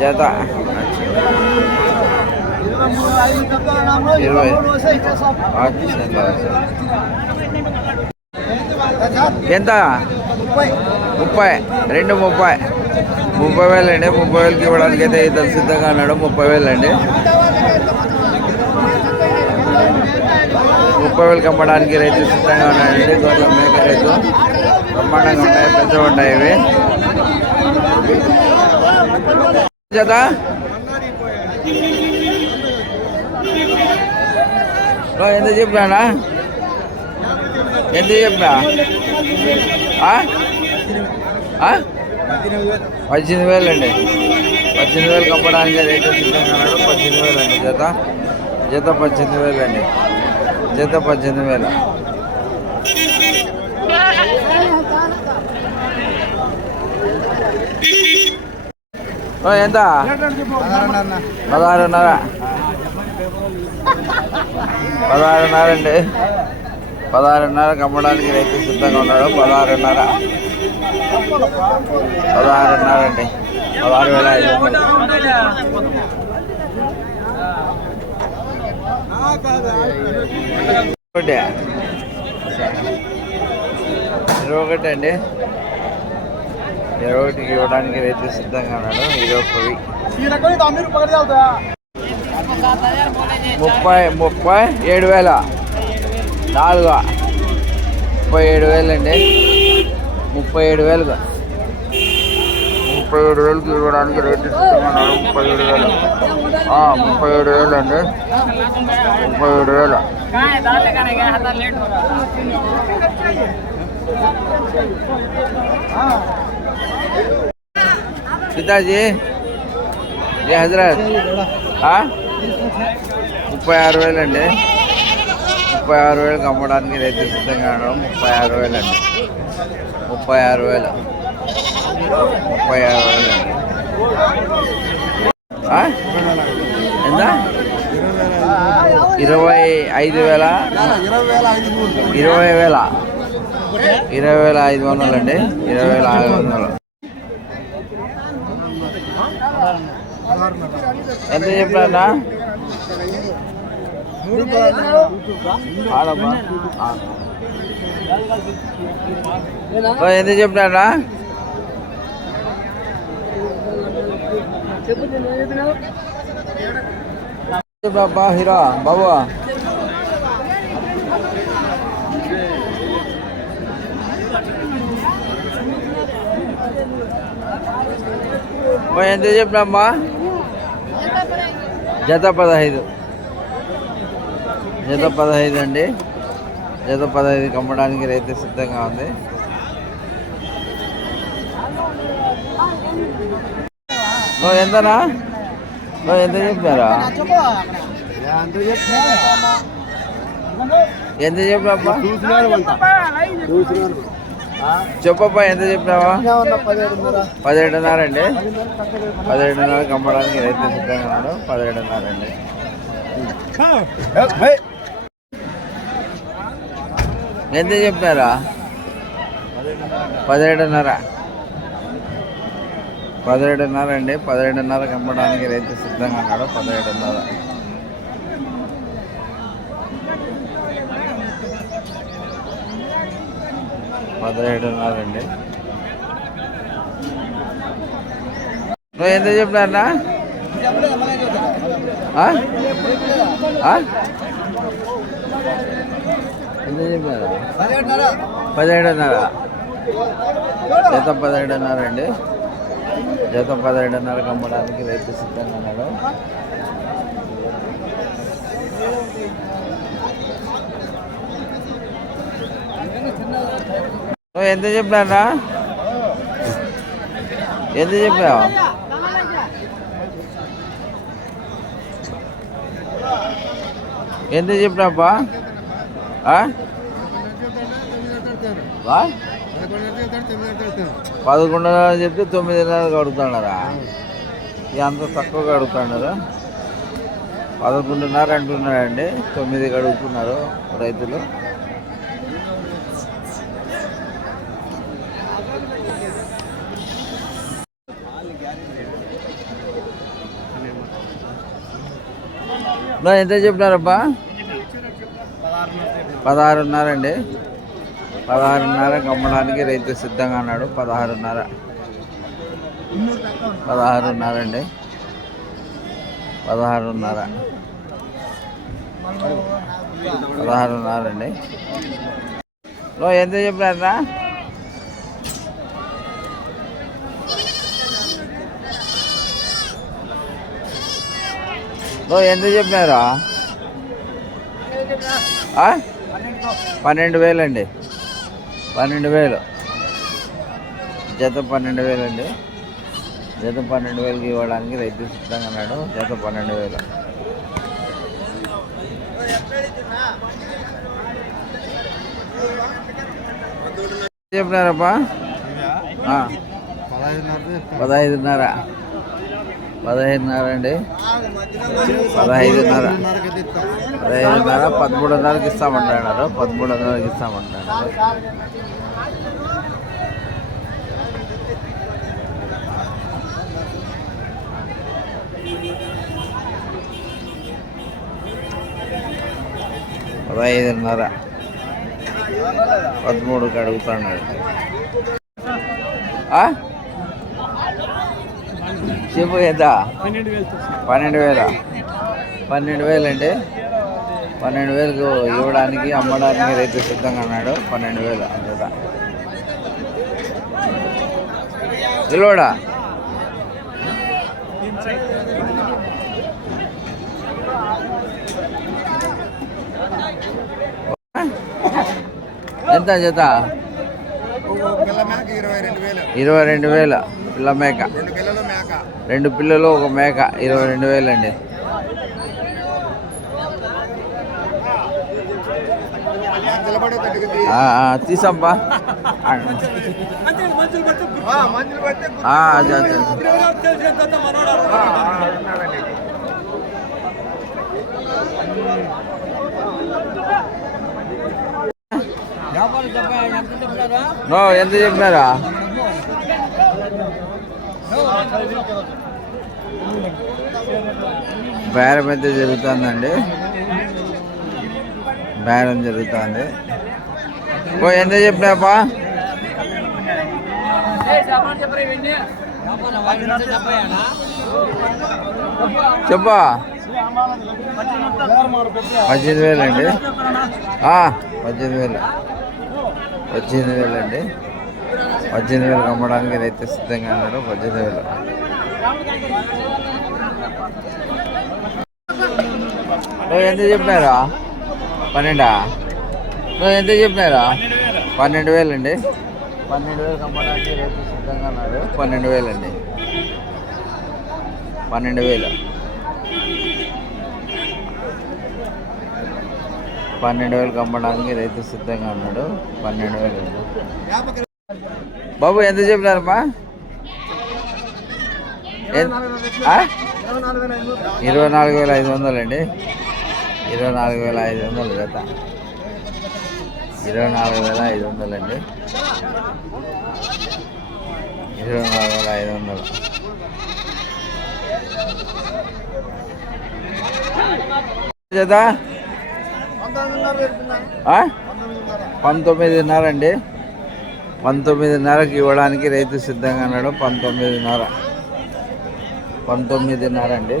జత. ఇరవై. ఎంత? ముప్పై. రెండు ముప్పై. ముప్పై వేలు అండి ముప్పై వేలకి ఇవ్వడానికి అయితే ఇతను సిద్ధంగా ఉన్నాడు. ముప్పై వేలు అండి ముప్పై వేలకి అమ్మడానికి రైతు సిద్ధంగా ఉన్నాడండి గొర్రెల మేక రైతు. బ్రహ్మాండంగా ఉన్నాయి. పెద్దగా ఉన్నాయి ఇవి. జత ఎంత చెప్పినా ఎంత చెప్పినా? పద్దెనిమిది వేలు అండి. పద్దెనిమిది వేలు కప్పడానికి రేట్ వచ్చిందన్నాడు పద్దెనిమిది వేలు అండి. జత? జత పద్దెనిమిది వేలు అండి. జత పద్దెనిమిది వేలు ఓ, ఎంత? పదహారున్నర. పదహారున్నర అండి పదహారున్నర కమ్మడానికి రైతు సిద్ధంగా ఉన్నాడు. పదహారున్నర. పదహారున్నర అండి పదహారు వేల ఐదు వందలు. ఒకటి. ఇరవై ఒకటి అండి ఇరవై ఒకటికి ఇవ్వడానికి రైతు సిద్ధంగా ఉన్నాడు. ఇది ఒకటి ముప్పై ముప్పై ఏడు వేల. నాలుగు. ముప్పై ఏడు వేలు అండి. ముప్పై ఏడు వేలు ముప్పై ఏడు వేలకు ఇవ్వడానికి రేటు సిద్ధంగా ముప్పై ఏడు వేలు. ఆ, ముప్పై ఏడు వేలు అండి. ముప్పై ఏడు వేలు. పితాజీ ఏ హజరత్? ముప్పై ఆరు వేలు అండి ముప్పై ఆరు వేలకు అమ్మడానికి రైతు సిద్ధంగా ఉన్నాడు. ముప్పై ఆరు వేలు అండి ముప్పై ఆరు వేలు. ముప్పై ఆరు వేలు. అండి? ఎంత? ఇరవై ఐదు వేల. ఇరవై వేల. ఇరవై వేల ఐదు వందలు అండి ఇరవై వేల ఐదు వందలు. ఎంత చెప్పారా ఎంత చెప్పారా ఓ, ఎంత బాబా హీరా బాబు. ఎంత చెప్పినమ్మా? జత పదహైదు. జత పదహైదు అండి. జత పదహైదు కమ్మడానికి రైతు సిద్ధంగా ఉంది. నువ్వు ఎంతనా? నువ్వు ఎంత చెప్పారా ఎంత చెప్పాపా చెప్పప్పా ఎంత చెప్పినావా? పదిహేడున్నర. అండి. పదిహేడున్నరకి అమ్మడానికి రైతు సిద్ధంగా ఉన్నాడు. పదిహేడున్నర అండి. ఎంత చెప్పారా పదిహేడున్నర. పదిహేడున్నర అండి. పదిహేడున్నరకి అమ్మడానికి రైతు సిద్ధంగా ఉన్నాడు. పదిహేడున్నర. పదిహేడున్నర అండి నువ్వు ఎంత చెప్పినారా ఆ? ఆ? ఎంత చెప్పారా పదిహేడున్నర. జత పదిహేడున్నర అండి పదిహేడున్నరకు అమ్మడానికి రైతు సిద్ధంగా ఉన్నాడు. నువ్వు ఎంత చెప్పినా ఎంత చెప్పావు? ఎంత చెప్పినాబ్బా పదకొండున్నర చెప్తే తొమ్మిదిన్నరకు అడుగుతున్నారా? ఇది అంత తక్కువగా అడుగుతున్నారు? పదకొండున్నర అంటున్నారండి తొమ్మిదికి అడుగుతున్నారు రైతులు. నా ఎంత చెప్పినారబ్బా? పదహారున్నర అండి పదహారున్నర అమ్మడానికి రైతు సిద్ధంగా అన్నాడు పదహారున్నర. పదహారున్నర అండి పదహారున్నర. పదహారున్నర అండి ఎంత చెప్పినారా ఎంత చెప్పినారా? పన్నెండు వేలు అండి పన్నెండు వేలు. జత పన్నెండు వేలు అండి జత పన్నెండు వేలకి ఇవ్వడానికి రైతు సిద్ధంగా ఉన్నాడు. జత పన్నెండు వేలు. చెప్పినారప్పా? పదహైదున్నర. పదహైదున్నర అండి. పదహైదున్నర. పదహైదున్నర పదమూడున్నరకి ఇస్తామంటున్నారు. పదమూడున్నరకి ఇస్తామంటున్నారు. పదహైదున్నర. పదమూడుకి అడుగుతున్నాడు ఆ? చెప్పు ఎంత? పన్నెండు వేల. పన్నెండు వేలు అండి పన్నెండు వేలకు ఇవ్వడానికి అమ్మడానికి రైతు సిద్ధంగా ఉన్నాడు. పన్నెండు వేలు అంతేదా నిలవడా ఎంత జత? ఇరవై రెండు వేలు. ఇరవై రెండు వేలు పిల్ల మేక. రెండు పిల్లలు ఒక మేక. ఇరవై రెండు వేలు అండి. నిలబడే తగ్గుద్ది బేరం అయితే జరుగుతుందండి. బేరం జరుగుతుంది. ఓ ఎంత చెప్పినాపా చెప్పా? పద్దెనిమిది వేలు అండి పద్దెనిమిది వేలు. పద్దెనిమిది వేలు అండి పద్దెనిమిది వేలు అమ్మడానికి రైతు సిద్ధంగా ఉన్నాడు పద్దెనిమిది వేలు. నువ్వు ఎంత చెప్పినారా? పన్నెండా? నువ్వు ఎంత చెప్పినారా? పన్నెండు వేలు అండి పన్నెండు వేలు కంపడానికి రైతు సిద్ధంగా ఉన్నాడు పన్నెండు వేలు అండి పన్నెండు వేలు. పన్నెండు వేలు కంపడానికి రైతు సిద్ధంగా ఉన్నాడు. పన్నెండు వేలు. బాబు ఎంత చెప్పినారమ్మా? ఇరవై నాలుగు వేల ఐదు వందలు అండి ఇరవై నాలుగు వేల ఐదు వందలు జత ఇరవై నాలుగు వేల ఐదు వందలు అండి. ఇరవై నాలుగు వేల ఐదు వందలు. జత పంతొమ్మిదిన్నర అండి. పంతొమ్మిదిన్నరకి ఇవ్వడానికి రైతు సిద్ధంగా ఉన్నాడు. పంతొమ్మిదిన్నర. పంతొమ్మిదిన్నర అండి.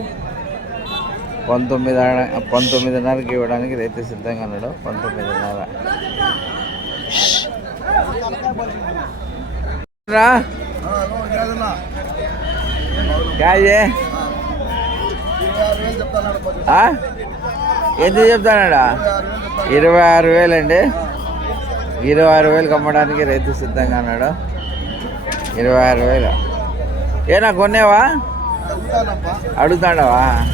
పంతొమ్మిది పంతొమ్మిదిన్నరకి ఇవ్వడానికి రైతు సిద్ధంగా ఉన్నాడు. పంతొమ్మిదిన్నర. రా. ఆ? ఎంత చెప్తానాడా? ఇరవై ఆరు వేలు అండి ఇరవై ఆరు వేలు కమ్మడానికి రైతు సిద్ధంగా ఉన్నాడు. ఇరవై ఆరు వేలు. ఏనా కొనేవా అడుగుతాడవా?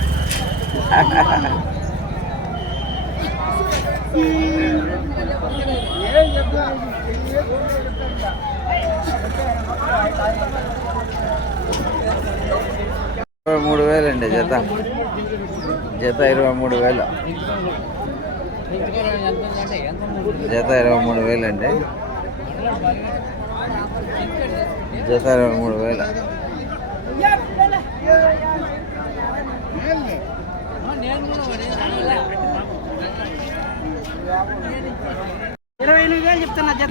ఇరవై మూడు వేలండి జత. జత ఇరవై మూడు వేలు జత ఇరవై మూడు వేలండి జత ఇరవై మూడు వేలు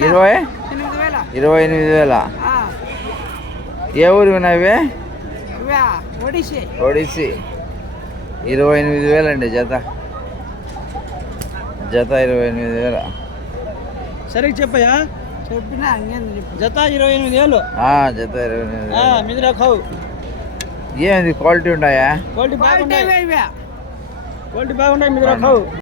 ఇరవై? ఇరవై ఎనిమిది వేల. ఏ ఊరు వినవి ఇవా? ఒడిసి ఇరవై ఎనిమిది వేలండి జత. జత ఇరవై ఎనిమిది వేల. సరిగ్గా చెప్పయ్యా? చెప్పినా ఇంకేంది చెప్పు జత ఇరవై ఎనిమిది వేలు. ఆ, జత ఇరవై ఎనిమిది ఖావు ఏంది క్వాలిటీ ఉన్నాయా క్వాలిటీ ఇవే. క్వాలిటీ బాగున్నాయి ఖావు